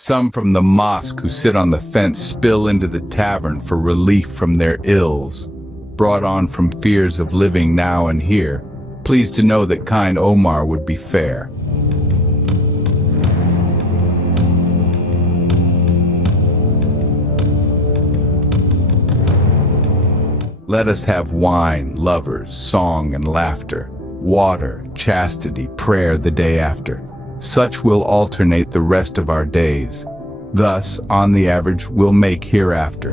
Some from the mosque who sit on the fence spill into the tavern for relief from their ills, brought on from fears of living now and here, pleased to know that kind Omar would be fair. Let us have wine, lovers, song and laughter, water, chastity, prayer the day after. Such will alternate the rest of our days. Thus, on the average, we'll make hereafter.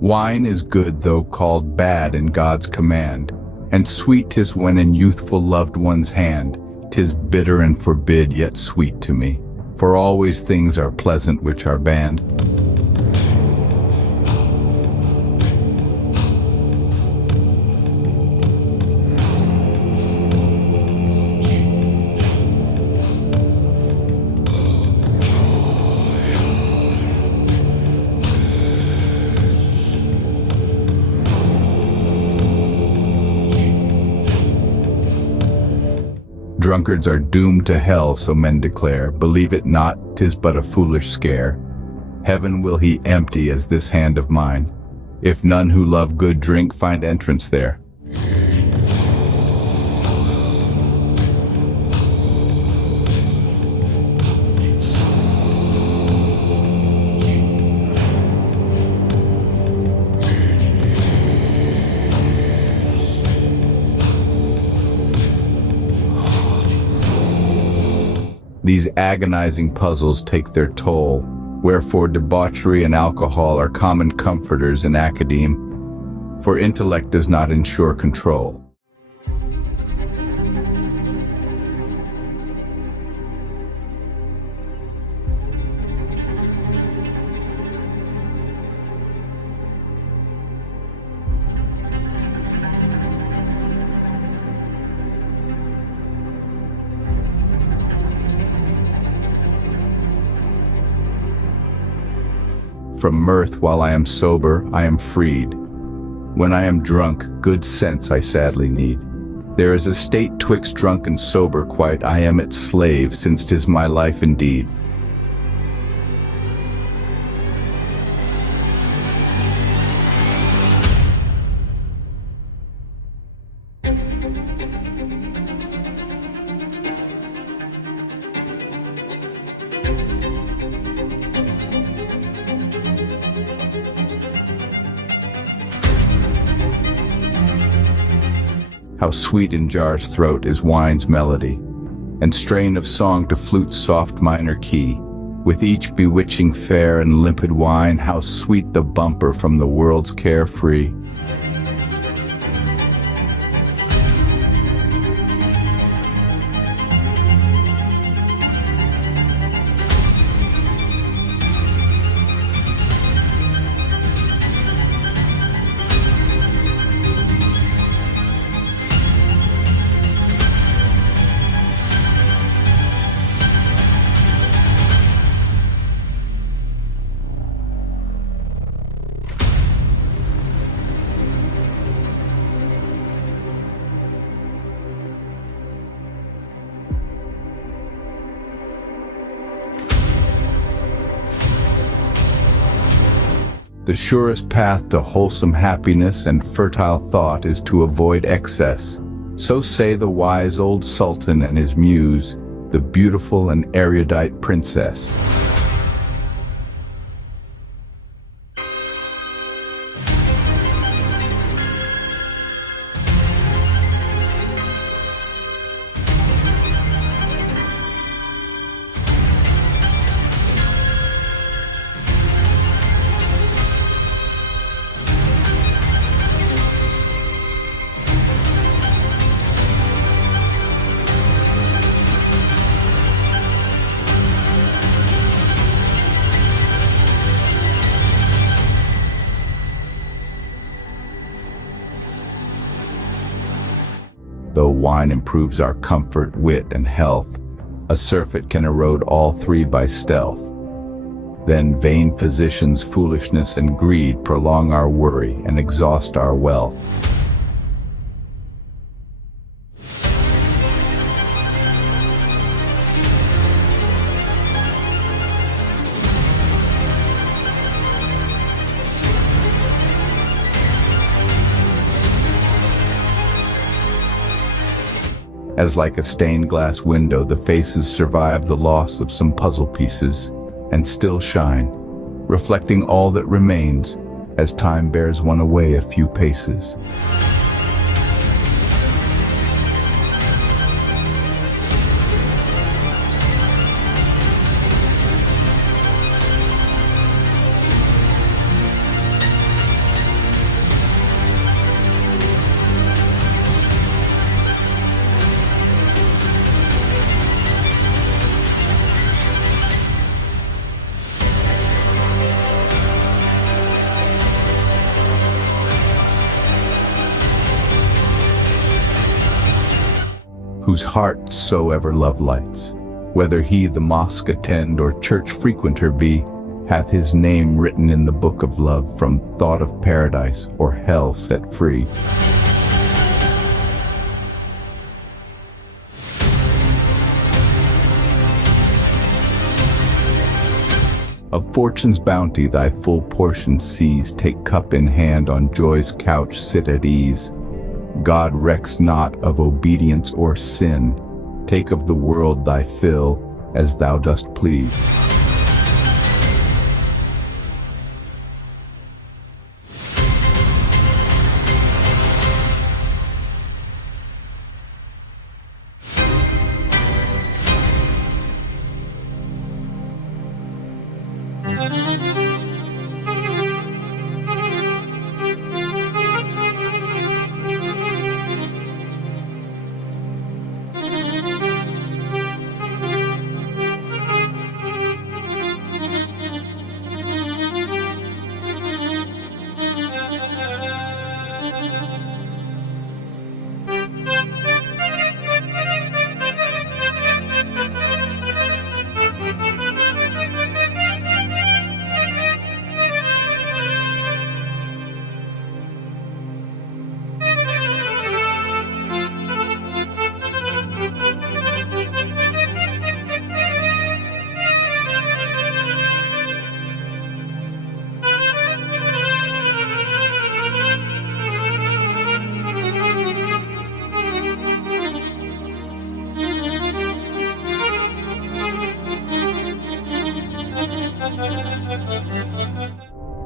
Wine is good though called bad in God's command, and sweet 'tis when in youthful loved one's hand. 'Tis bitter and forbid, yet sweet to me, for always things are pleasant which are banned. Drunkards are doomed to hell, so men declare. Believe it not, 'tis but a foolish scare. Heaven will he empty as this hand of mine, if none who love good drink find entrance there. These agonizing puzzles take their toll, wherefore debauchery and alcohol are common comforters in academe, for intellect does not ensure control. From mirth while I am sober, I am freed. When I am drunk, good sense I sadly need. There is a state twixt drunk and sober quite, I am its slave, since 'tis my life indeed. How sweet in jar's throat is wine's melody, and strain of song to flute's soft minor key. With each bewitching fair and limpid wine, how sweet the bumper from the world's care free. The surest path to wholesome happiness and fertile thought is to avoid excess. So say the wise old sultan and his muse, the beautiful and erudite princess. Though wine improves our comfort, wit, and health, a surfeit can erode all three by stealth. Then vain physicians, foolishness, and greed prolong our worry and exhaust our wealth. as like a stained glass window the faces survive the loss of some puzzle pieces and still shine, reflecting all that remains as time bears one away a few paces. Whose heart soever love lights, whether he the mosque attend or church frequenter be, hath his name written in the book of love, from thought of paradise or hell set free. Of fortune's bounty thy full portion seize, take cup in hand, on joy's couch sit at ease. God recks not of obedience or sin, take of the world thy fill as thou dost please.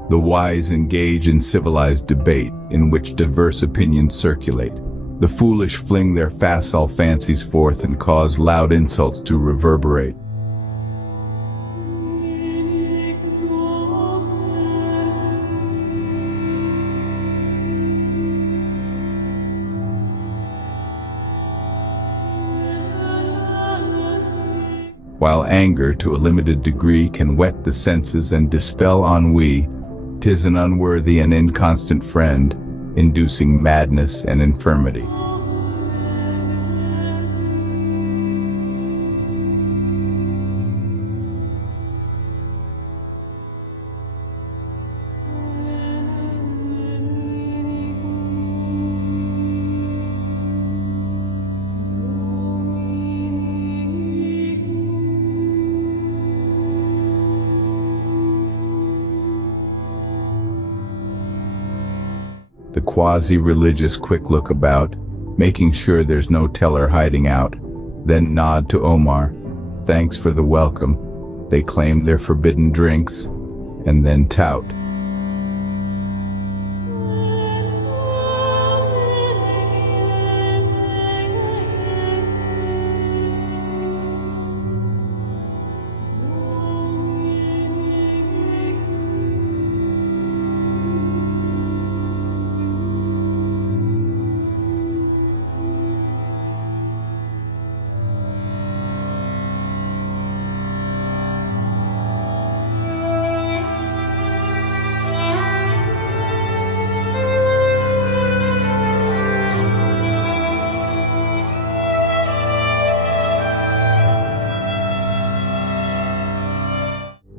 The wise engage in civilized debate, in which diverse opinions circulate. The foolish fling their facile fancies forth and cause loud insults to reverberate. While anger to a limited degree can whet the senses and dispel ennui, 'tis an unworthy and inconstant friend, inducing madness and infirmity. The quasi-religious quick look about, making sure there's no teller hiding out, then nod to Omar, thanks for the welcome. They claim their forbidden drinks, and then tout.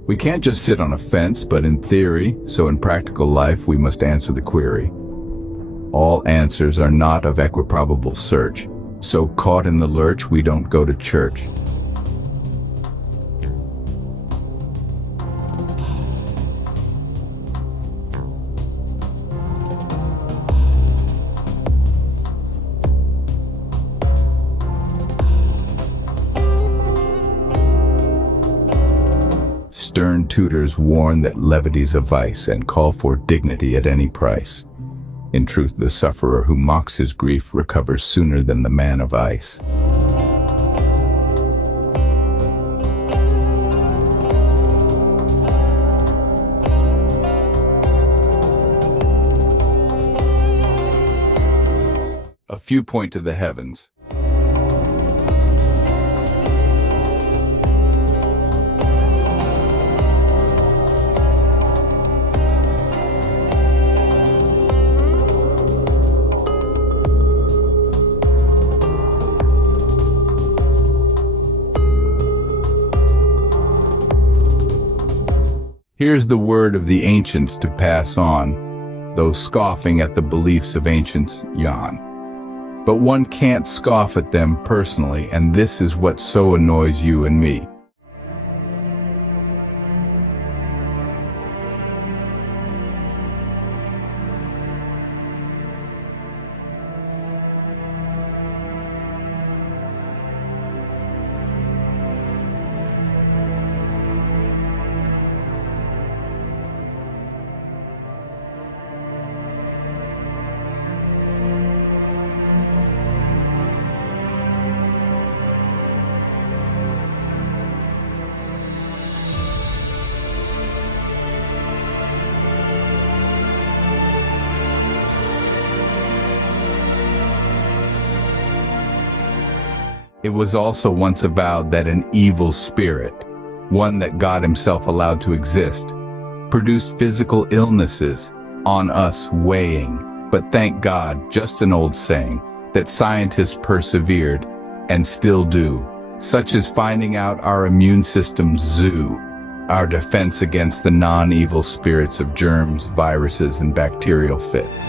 We can't just sit on a fence, but in theory, so in practical life, we must answer the query. All answers are not of equiprobable search, so caught in the lurch, we don't go to church. tutors warn that levity's a vice and call for dignity at any price. In truth, the sufferer who mocks his grief recovers sooner than the man of ice. A few point to the heavens. Here's the word of the ancients to pass on. Those scoffing at the beliefs of ancients yawn. But one can't scoff at them personally, and this is what so annoys you and me. It was also once avowed that an evil spirit, one that God himself allowed to exist, produced physical illnesses on us weighing. But thank God, just an old saying, that scientists persevered and still do, such as finding out our immune system's zoo, our defense against the non-evil spirits of germs, viruses, and bacterial fits.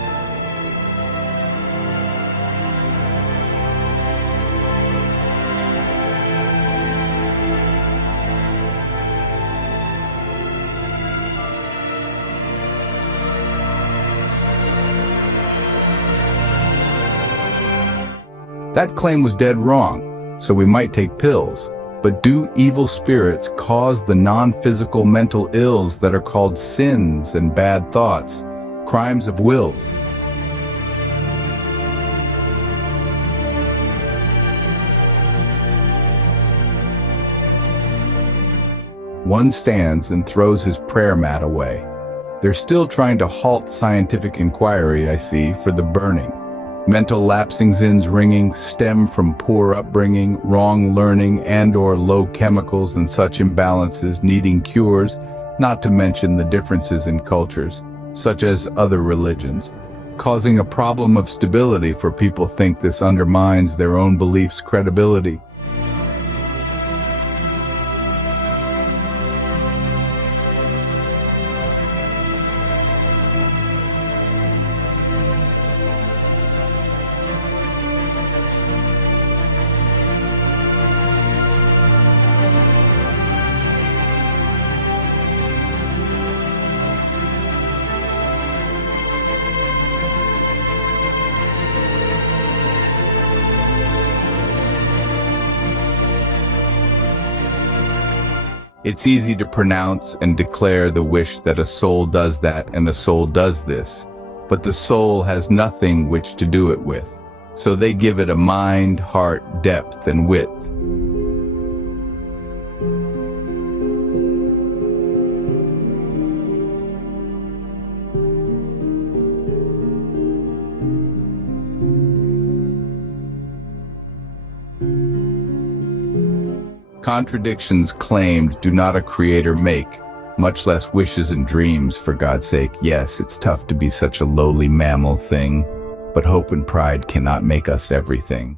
That claim was dead wrong, so we might take pills. But do evil spirits cause the non-physical mental ills that are called sins and bad thoughts, crimes of wills? One stands and throws his prayer mat away. They're still trying to halt scientific inquiry, I see, for the burning. Mental lapsings ringing stem from poor upbringing, wrong learning, and/or low chemicals and such imbalances needing cures, not to mention the differences in cultures, such as other religions, causing a problem of stability for people think this undermines their own beliefs' credibility. It's easy to pronounce and declare the wish that a soul does that and a soul does this, but the soul has nothing which to do it with, so they give it a mind, heart, depth, and width. Contradictions claimed do not a creator make, much less wishes and dreams, for God's sake. Yes, it's tough to be such a lowly mammal thing, but hope and pride cannot make us everything.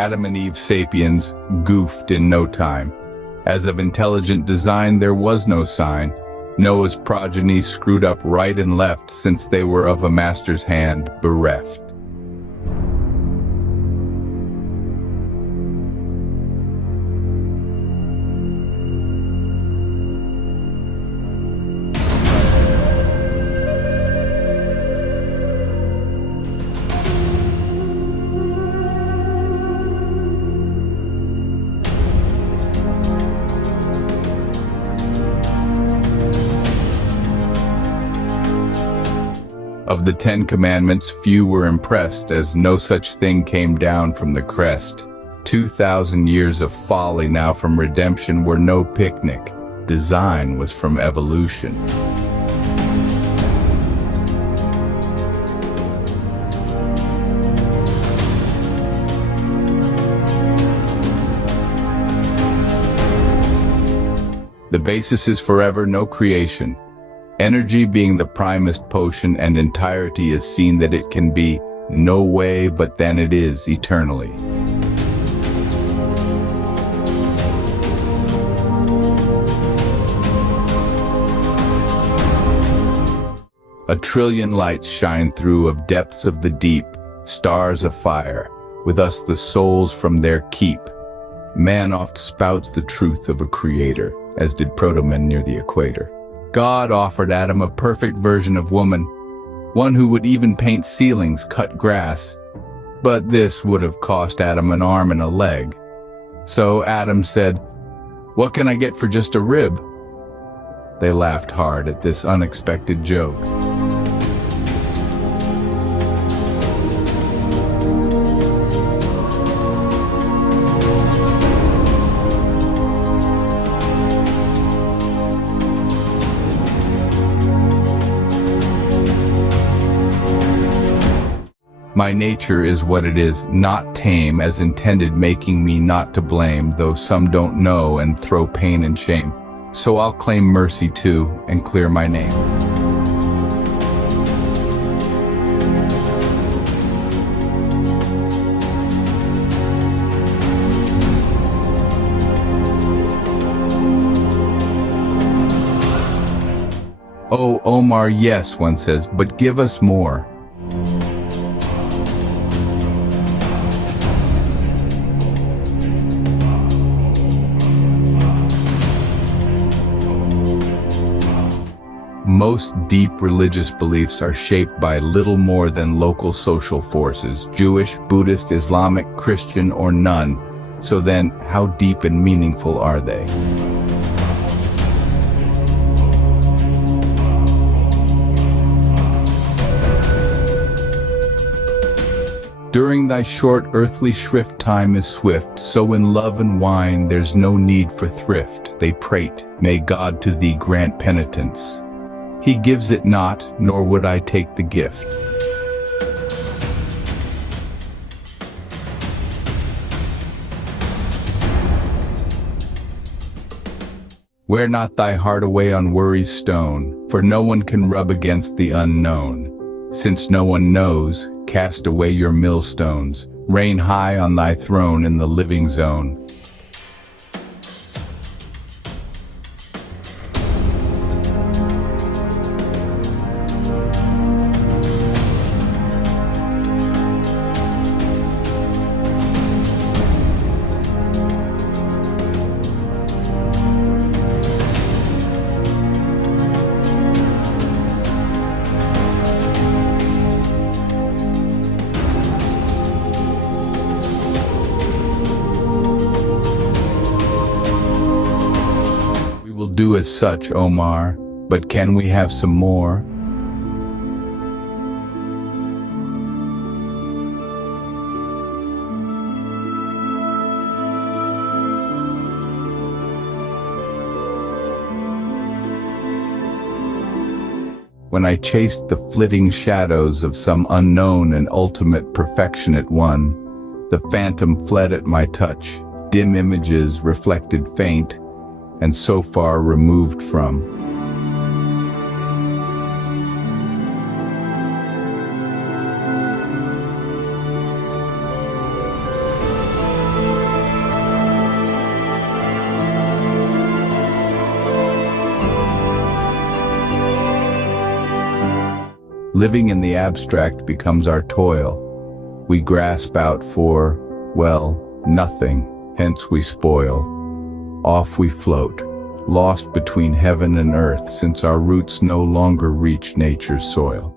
Adam and Eve sapiens goofed in no time. As of intelligent design, there was no sign. Noah's progeny screwed up right and left since they were of a master's hand bereft. Of the 10 Commandments, few were impressed, as no such thing came down from the crest. 2,000 years of folly now from redemption were no picnic. Design was from evolution. The basis is forever, no creation. Energy being the primest potion, and entirety is seen that it can be no way, but then it is eternally. A trillion lights shine through of depths of the deep, stars afire, with us the souls from their keep. Man oft spouts the truth of a creator, as did proto-men near the equator. God offered Adam a perfect version of woman, one who would even paint ceilings, cut grass. But this would have cost Adam an arm and a leg. So Adam said, "What can I get for just a rib?" They laughed hard at this unexpected joke. My nature is what it is, not tame, as intended, making me not to blame, though some don't know and throw pain and shame. So I'll claim mercy too, and clear my name. Oh, Omar, yes, one says, but give us more. Most deep religious beliefs are shaped by little more than local social forces, Jewish, Buddhist, Islamic, Christian, or none. So then, how deep and meaningful are they? During thy short earthly shrift time is swift, so in love and wine there's no need for thrift. They prate, may God to thee grant penitence. He gives it not, nor would I take the gift. Wear not thy heart away on worry's stone, for no one can rub against the unknown. Since no one knows, cast away your millstones, reign high on thy throne in the living zone. Do as such, Omar, but can we have some more? When I chased the flitting shadows of some unknown and ultimate perfectionate one, the phantom fled at my touch, dim images reflected faint, and so far removed from. Living in the abstract becomes our toil. We grasp out for, well, nothing, hence we spoil. Off we float, lost between heaven and earth, since our roots no longer reach nature's soil.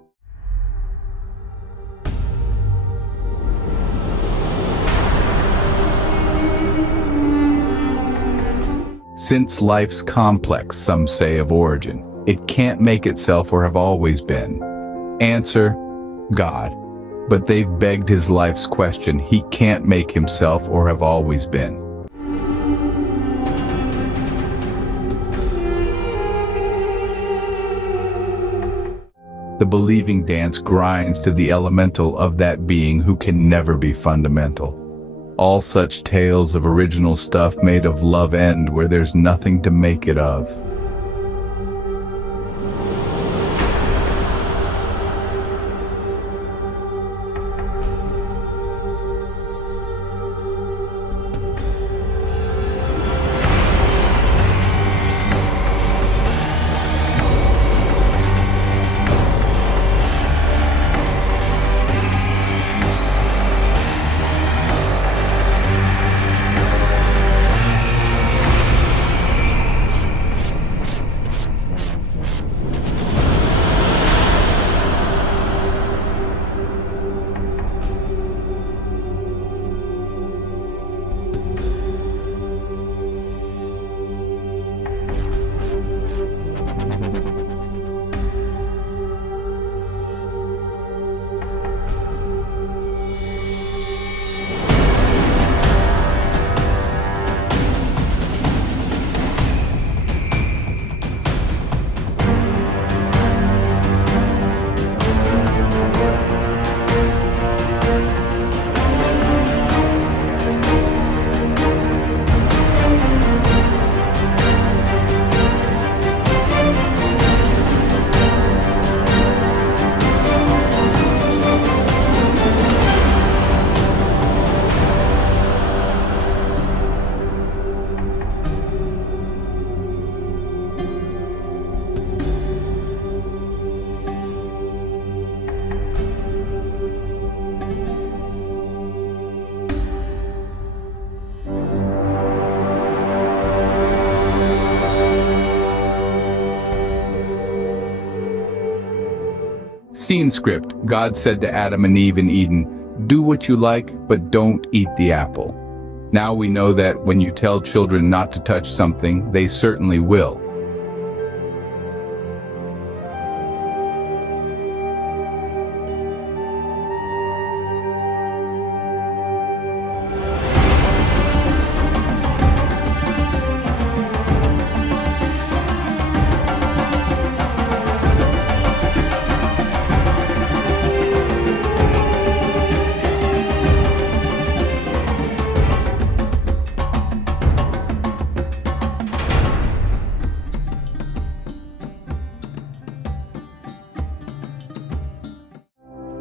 Since life's complex, some say, of origin, it can't make itself or have always been. Answer, God. But they've begged his life's question. He can't make himself or have always been. The believing dance grinds to the elemental of that being who can never be fundamental. All such tales of original stuff made of love end where there's nothing to make it of. Scene script. God said to Adam and Eve in Eden, "Do what you like, but don't eat the apple." Now we know that when you tell children not to touch something, they certainly will.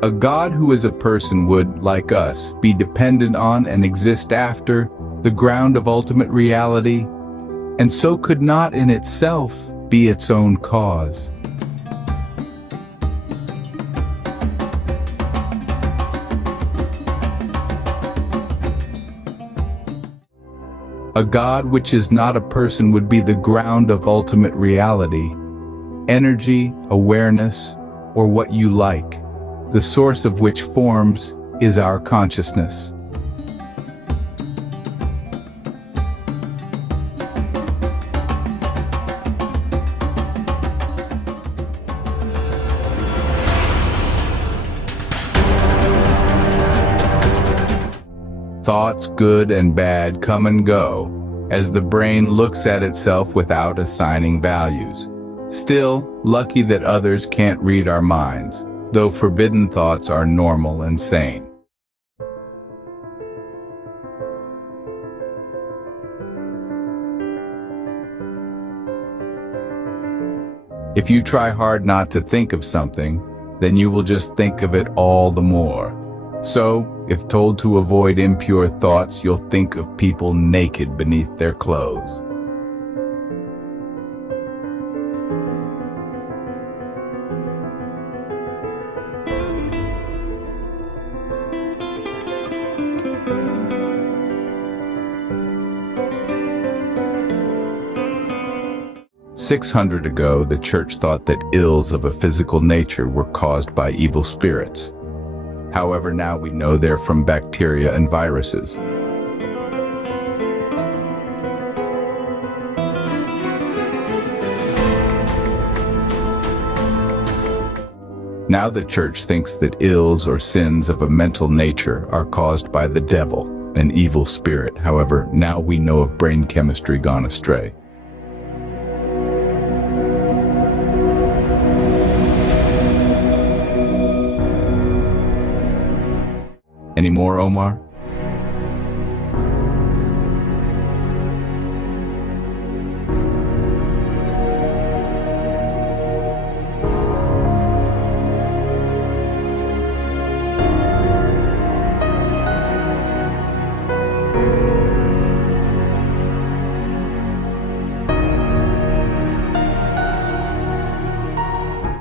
A God who is a person would, like us, be dependent on and exist after the ground of ultimate reality, and so could not in itself be its own cause. A God which is not a person would be the ground of ultimate reality, energy, awareness, or what you like, the source of which forms is our consciousness. Thoughts, good and bad, come and go, as the brain looks at itself without assigning values. Still, lucky that others can't read our minds, though forbidden thoughts are normal and sane. If you try hard not to think of something, then you will just think of it all the more. So, if told to avoid impure thoughts, you'll think of people naked beneath their clothes. 600 ago, the church thought that ills of a physical nature were caused by evil spirits. However, now we know they're from bacteria and viruses. Now the church thinks that ills or sins of a mental nature are caused by the devil, an evil spirit. However, now we know of brain chemistry gone astray. Any more, Omar?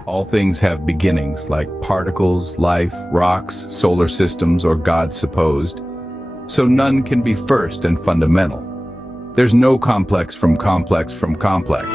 All things have beginnings, like particles, life, rocks, solar systems, or God supposed. So none can be first and fundamental. There's no complex from complex from complex.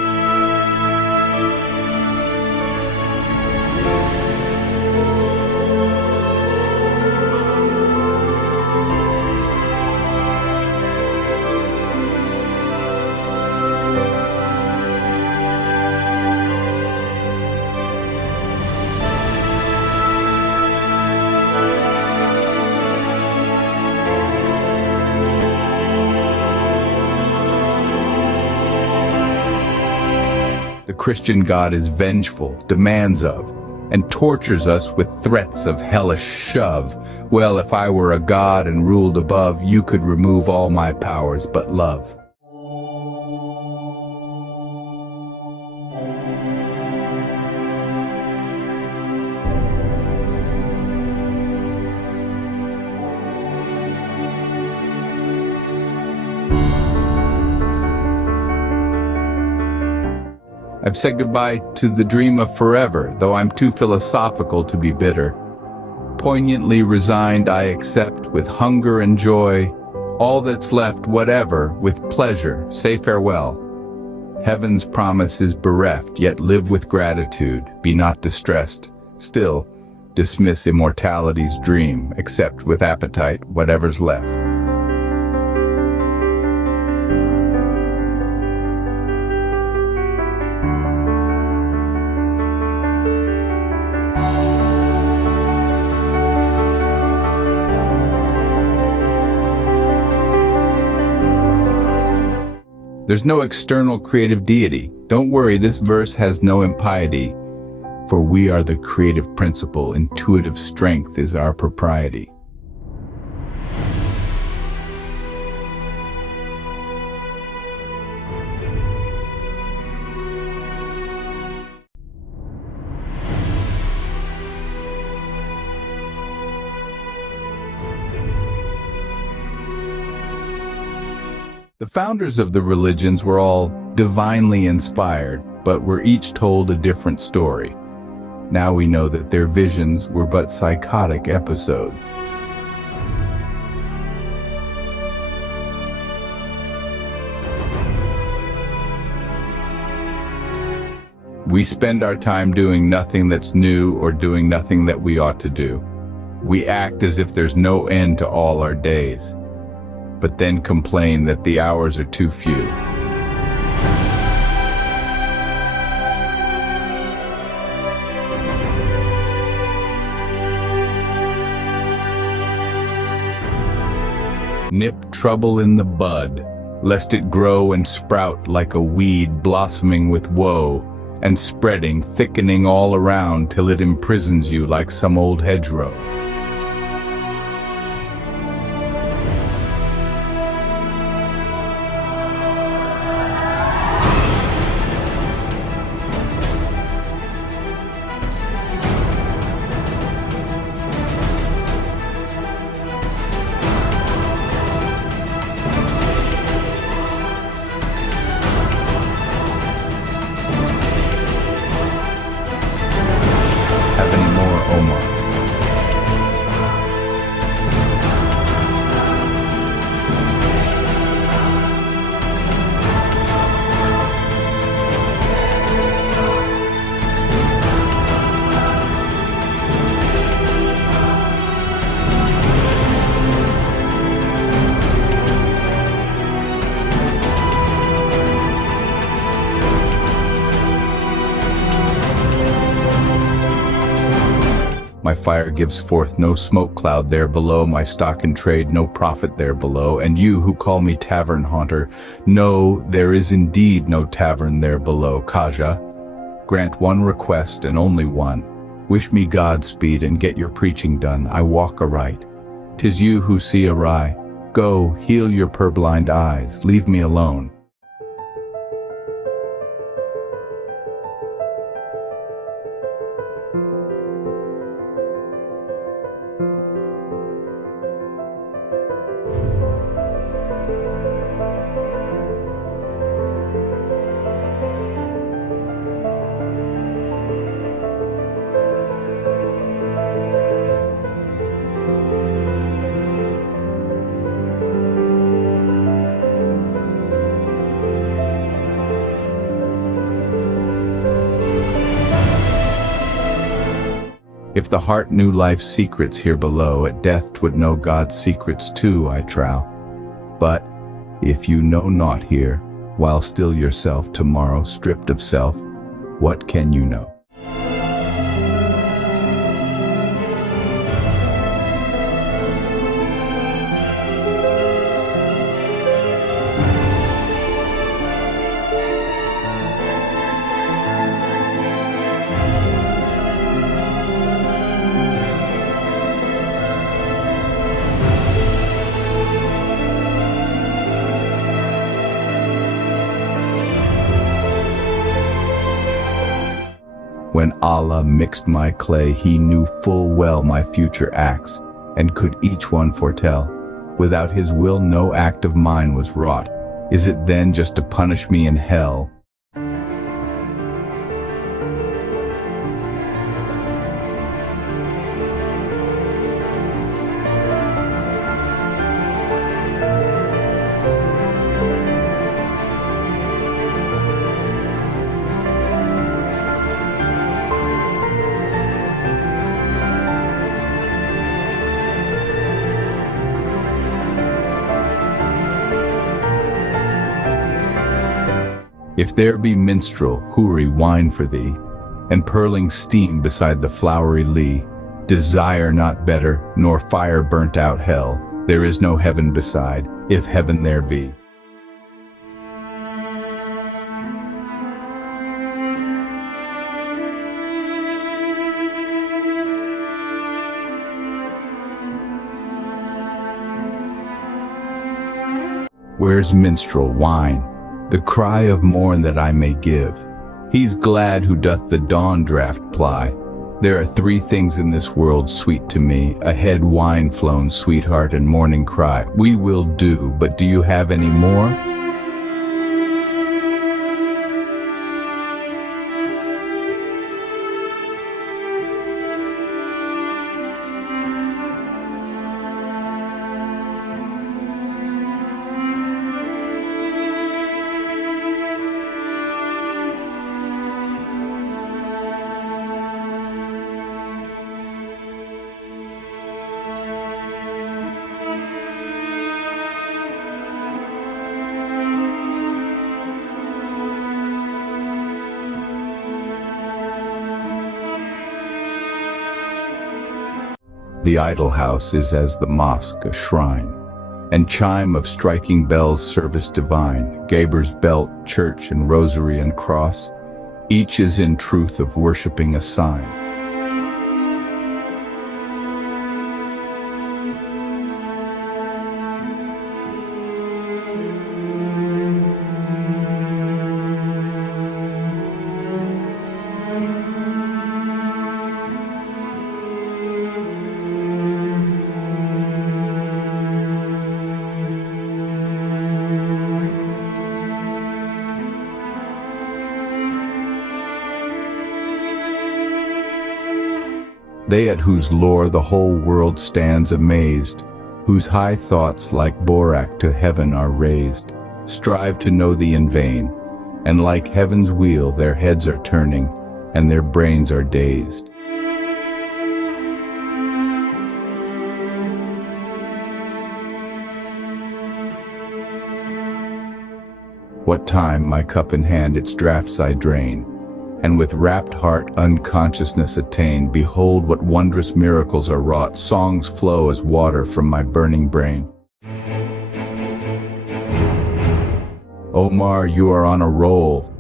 The Christian God is vengeful, demands of, and tortures us with threats of hellish shove. Well, if I were a god and ruled above, you could remove all my powers but love. I've said goodbye to the dream of forever, though I'm too philosophical to be bitter. Poignantly resigned, I accept with hunger and joy all that's left, whatever, with pleasure, say farewell. Heaven's promise is bereft, yet live with gratitude, be not distressed. Still, dismiss immortality's dream, accept with appetite whatever's left. There's no external creative deity. Don't worry, this verse has no impiety. For we are the creative principle, intuitive strength is our propriety. The founders of the religions were all divinely inspired, but were each told a different story. Now we know that their visions were but psychotic episodes. We spend our time doing nothing that's new or doing nothing that we ought to do. We act as if there's no end to all our days, but then complain that the hours are too few. Nip trouble in the bud, lest it grow and sprout like a weed blossoming with woe, and spreading, thickening all around till it imprisons you like some old hedgerow. Have any more, Omar? My fire gives forth no smoke cloud there below, my stock in trade no profit there below, and you who call me tavern haunter, know there is indeed no tavern there below. Kaja, grant one request and only one. Wish me Godspeed and get your preaching done. I walk aright. 'Tis you who see awry. Go, heal your purblind eyes. Leave me alone. If the heart knew life's secrets here below, at death 'twould know God's secrets too, I trow. But if you know naught here, while still yourself tomorrow stripped of self, what can you know? When Allah mixed my clay, he knew full well my future acts, and could each one foretell. Without his will no act of mine was wrought. Is it then just to punish me in hell? If there be minstrel, houri wine for thee, and purling steam beside the flowery lea, desire not better, nor fire burnt out hell. There is no heaven beside, if heaven there be. Where's minstrel, wine? The cry of morn that I may give. He's glad who doth the dawn draught ply. There are three things in this world sweet to me, a head wine flown sweetheart and morning cry. We will do, but do you have any more? The idol house is as the mosque a shrine, and chime of striking bells service divine, Gaber's belt, church and rosary and cross, each is in truth of worshipping a sign. They at whose lore the whole world stands amazed, whose high thoughts like borac to heaven are raised, strive to know thee in vain, and like heaven's wheel their heads are turning, and their brains are dazed. What time, my cup in hand, its draughts I drain, And with rapt heart unconsciousness attain, behold what wondrous miracles are wrought, songs flow as water from my burning brain. Omar, you are on a roll.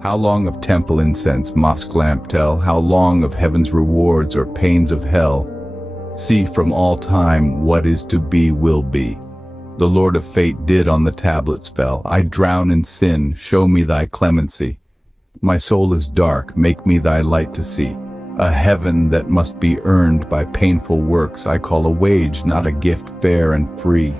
How long of temple incense, mosque lamp tell? How long of heaven's rewards or pains of hell? See from all time what is to be will be. The Lord of fate did on the tablet spell. I drown in sin, show me thy clemency. My soul is dark, make me thy light to see. A heaven that must be earned by painful works I call a wage, not a gift fair and free.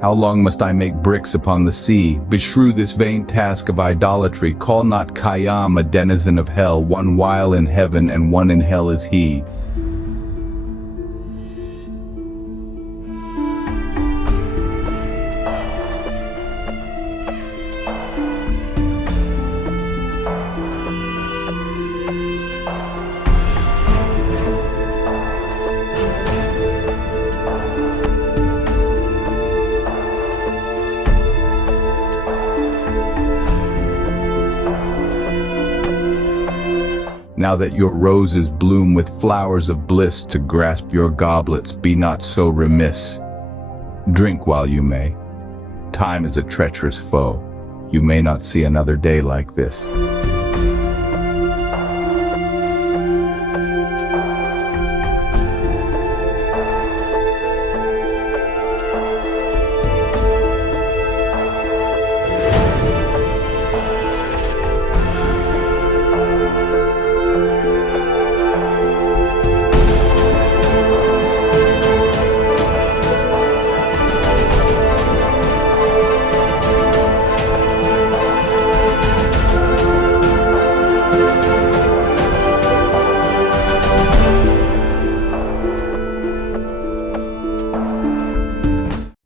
How long must I make bricks upon the sea? Beshrew this vain task of idolatry. Call not Khayyam a denizen of hell. One while in heaven and one in hell is he. Now that your roses bloom with flowers of bliss, to grasp your goblets be not so remiss. Drink while you may. Time is a treacherous foe. You may not see another day like this.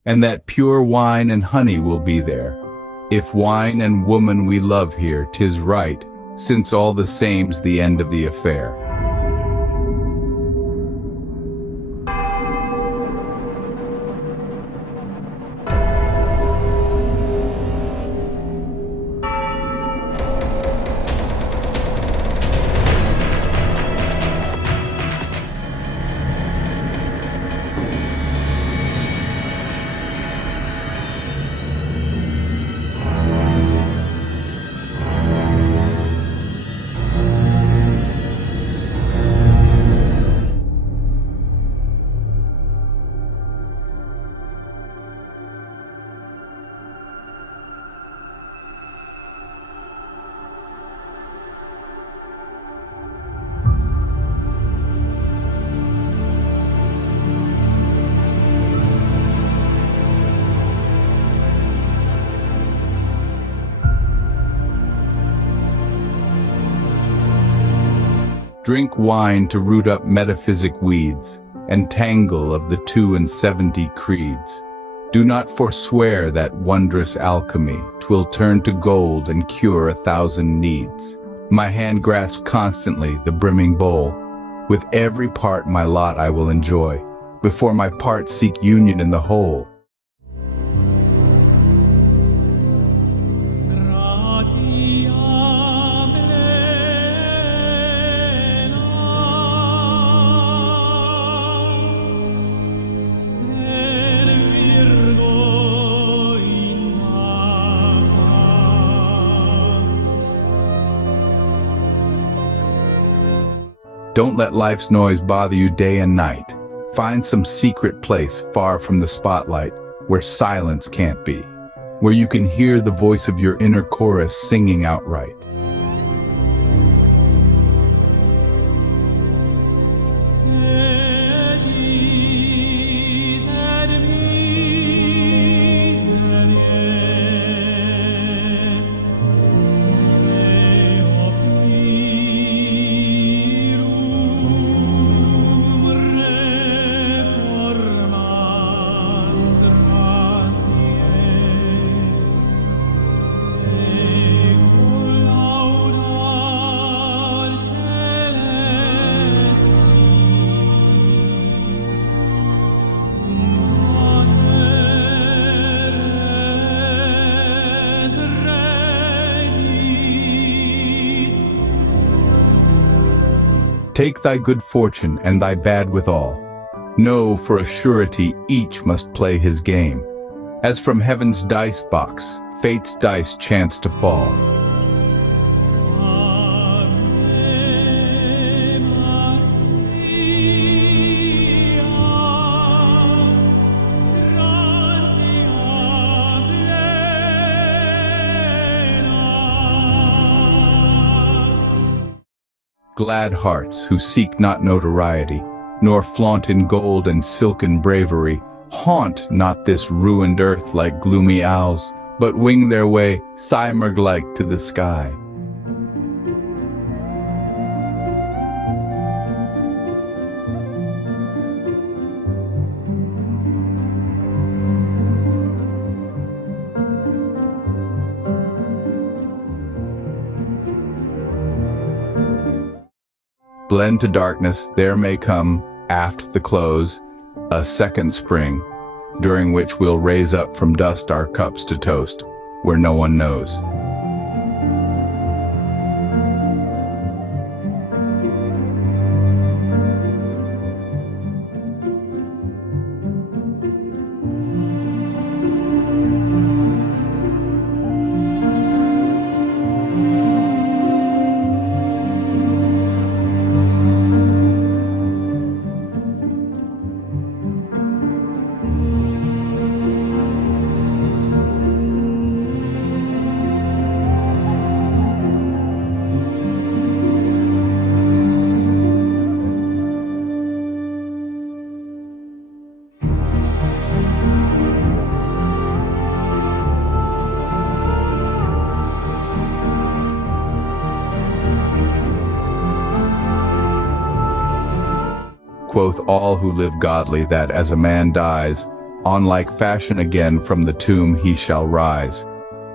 And that pure wine and honey will be there. If wine and woman we love here, 'tis right, since all the same's the end of the affair. Drink wine to root up metaphysic weeds, and tangle of the 72 creeds. Do not forswear that wondrous alchemy, 'twill turn to gold and cure 1,000 needs. My hand grasps constantly the brimming bowl. With every part my lot I will enjoy, before my parts seek union in the whole. Don't let life's noise bother you day and night. Find some secret place far from the spotlight, where silence can't be, where you can hear the voice of your inner chorus singing outright. Take thy good fortune and thy bad withal. Know for a surety each must play his game. As from heaven's dice box, fate's dice chance to fall. Glad hearts who seek not notoriety, nor flaunt in gold and silken bravery, haunt not this ruined earth like gloomy owls, but wing their way, Cymurg-like, to the sky. Blend to darkness, there may come, aft the close, a second spring, during which we'll raise up from dust our cups to toast, where no one knows. Quoth all who live godly that as a man dies, on like fashion again from the tomb he shall rise.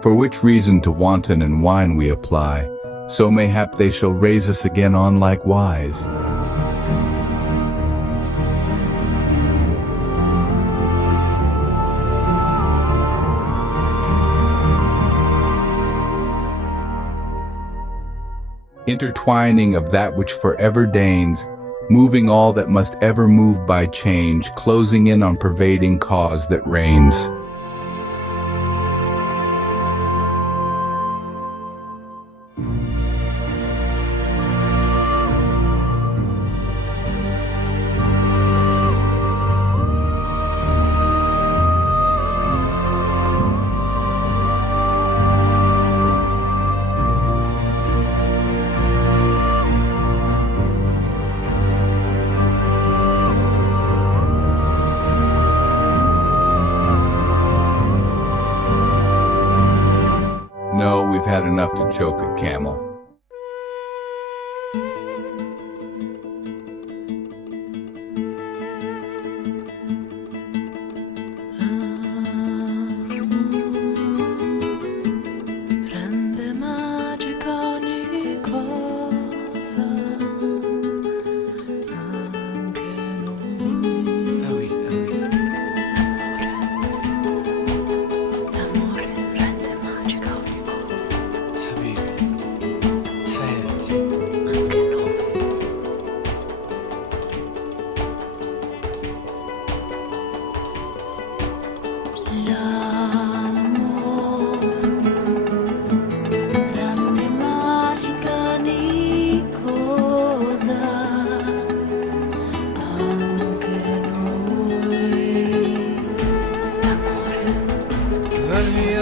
For which reason to wanton and wine we apply, so mayhap they shall raise us again on like wise. Intertwining of that which forever deigns, moving all that must ever move by change, closing in on pervading cause that reigns. No, we've had enough to choke a camel. L'amor rende magica ogni cosa, anche noi. L'amore.